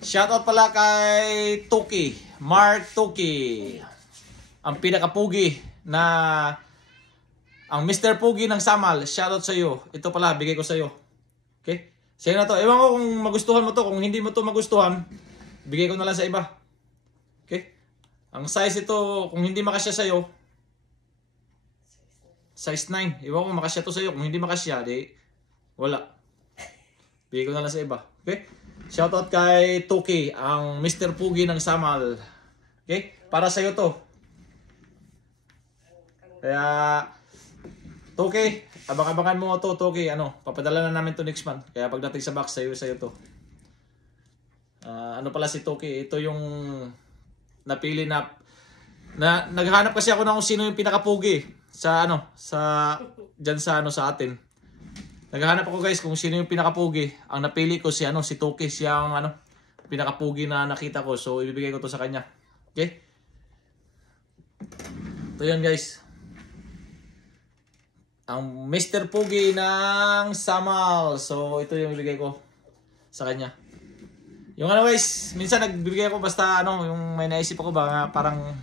Shoutout pala kay Tuki, Mark Tuki. Ang pinakapugi na ang Mr. Pugi ng Samal. Shoutout sa iyo. Ito pala, bigay ko sa iyo. Okay? Sa'yo na to. Ewan ko kung magustuhan mo to. Kung hindi mo to magustuhan, bigay ko na lang sa iba. Okay? Ang size ito, kung hindi makasya sa iyo, size 9. Ewan ko makasya to sa iyo. Kung hindi makasya, di wala. Bigay ko na lang sa iba. Okay? Shoutout kay Tuki, ang Mr. Pugi ng Samal. Okay? Para sa iyo to. Kaya Tuki, abang-abangan mo to, Tuki. Papadala na namin to next month. Kaya pagdating sa box, sa'yo to. Ano pala si Tuki? Ito yung napili na naghahanap kasi ako ng kung sino yung pinakapugi sa diyan sa atin. Naghahanap ako guys kung sino yung pinakapugi. Ang napili ko si Tuki, siya ang pinakapugi na nakita ko. So ibibigay ko to sa kanya. Okay? Ito yun guys. Ang Mr. Pugi ng Samal. So, ito yung ibigay ko sa kanya. Yung guys, minsan nagbibigay ako basta yung may naisip ako ba parang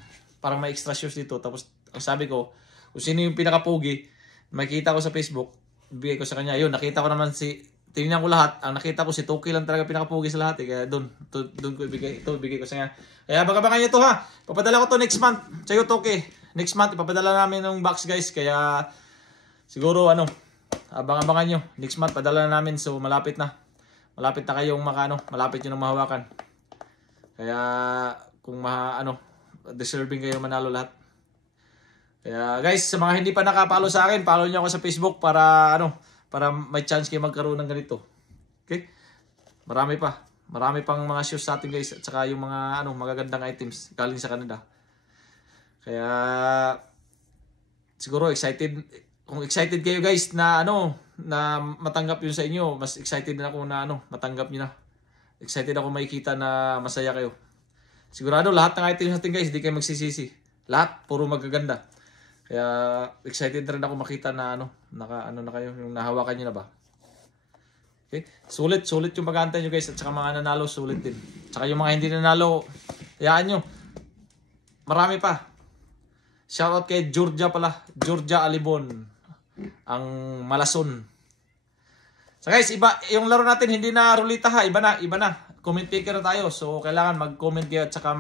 may extra shoes dito. Tapos, ang sabi ko, kung sino yung pinaka-pugi, makita ko sa Facebook, ibigay ko sa kanya. Yun, nakita ko naman tinignan ko lahat. Ang nakita ko si Tuki lang talaga pinaka-pugi sa lahat. Kaya doon ko ibigay ko sa kanya. Kaya baka-baka nyo to ha. Papadala ko to next month. Sa'yo Tuki. Next month, ipapadala namin ng box guys. Kaya siguro abang-abangan nyo. Next month, padala na namin. So, malapit na. Malapit na kayong malapit nyo na mahawakan. Kaya, kung deserving kayo manalo lahat. Kaya, guys, sa mga hindi pa nakapalo sa akin, follow nyo ako sa Facebook para, para may chance kayo magkaroon ng ganito. Okay? Marami pa. Marami pang mga shoes sa atin, guys. At saka yung mga, magagandang items galing sa Canada. Kaya, siguro, kung excited kayo guys na na matanggap yun sa inyo, mas excited na ako na matanggap niyo na. Excited ako makikita na masaya kayo. Sigurado lahat ng items natin guys, hindi kayo magsisisi. Lahat puro magaganda. Kaya excited rin ako makita na na kayo, yung nahawakan niyo na ba. Okay? Sulit yung pag-aantay niyo guys, at saka mga nanalo sulit din. Saka yung mga hindi nanalo, hayaan niyo. Marami pa. Shoutout kay Georgia pala, Georgia Alibon. Ang Malason. So guys, iba yung laro natin, hindi na rulita ha, iba na. Comment picker na tayo. So kailangan mag-comment kayo at saka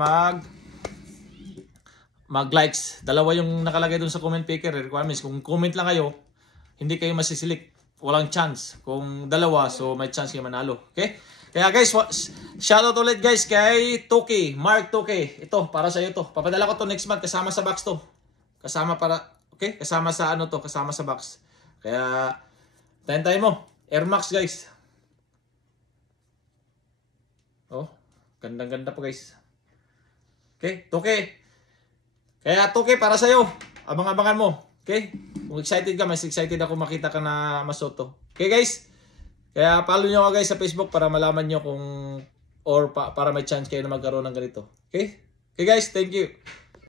mag-likes. Dalawa yung nakalagay dun sa comment picker requirements. Kung comment lang kayo, hindi kayo masisilik. Walang chance. Kung dalawa, so may chance kayo manalo. Okay? Kaya guys, shoutout ulit guys kay Tuki, Mark Tuki. Ito, para sa iyo to. Papadala ko to next month kasama sa box to. Kasama sa kasama sa box. Kaya tayo mo. Air Max guys. Oh, gandang-ganda po guys. Okay, Tuki. Kaya Tuki para sa iyo. Abang-abangan mo. Okay? Kung excited ka, mas excited ako makita ka na masoto. Okay guys? Kaya follow nyo ako guys sa Facebook para malaman nyo kung para may chance kayo na magkaroon ng ganito. Okay? Okay guys, thank you.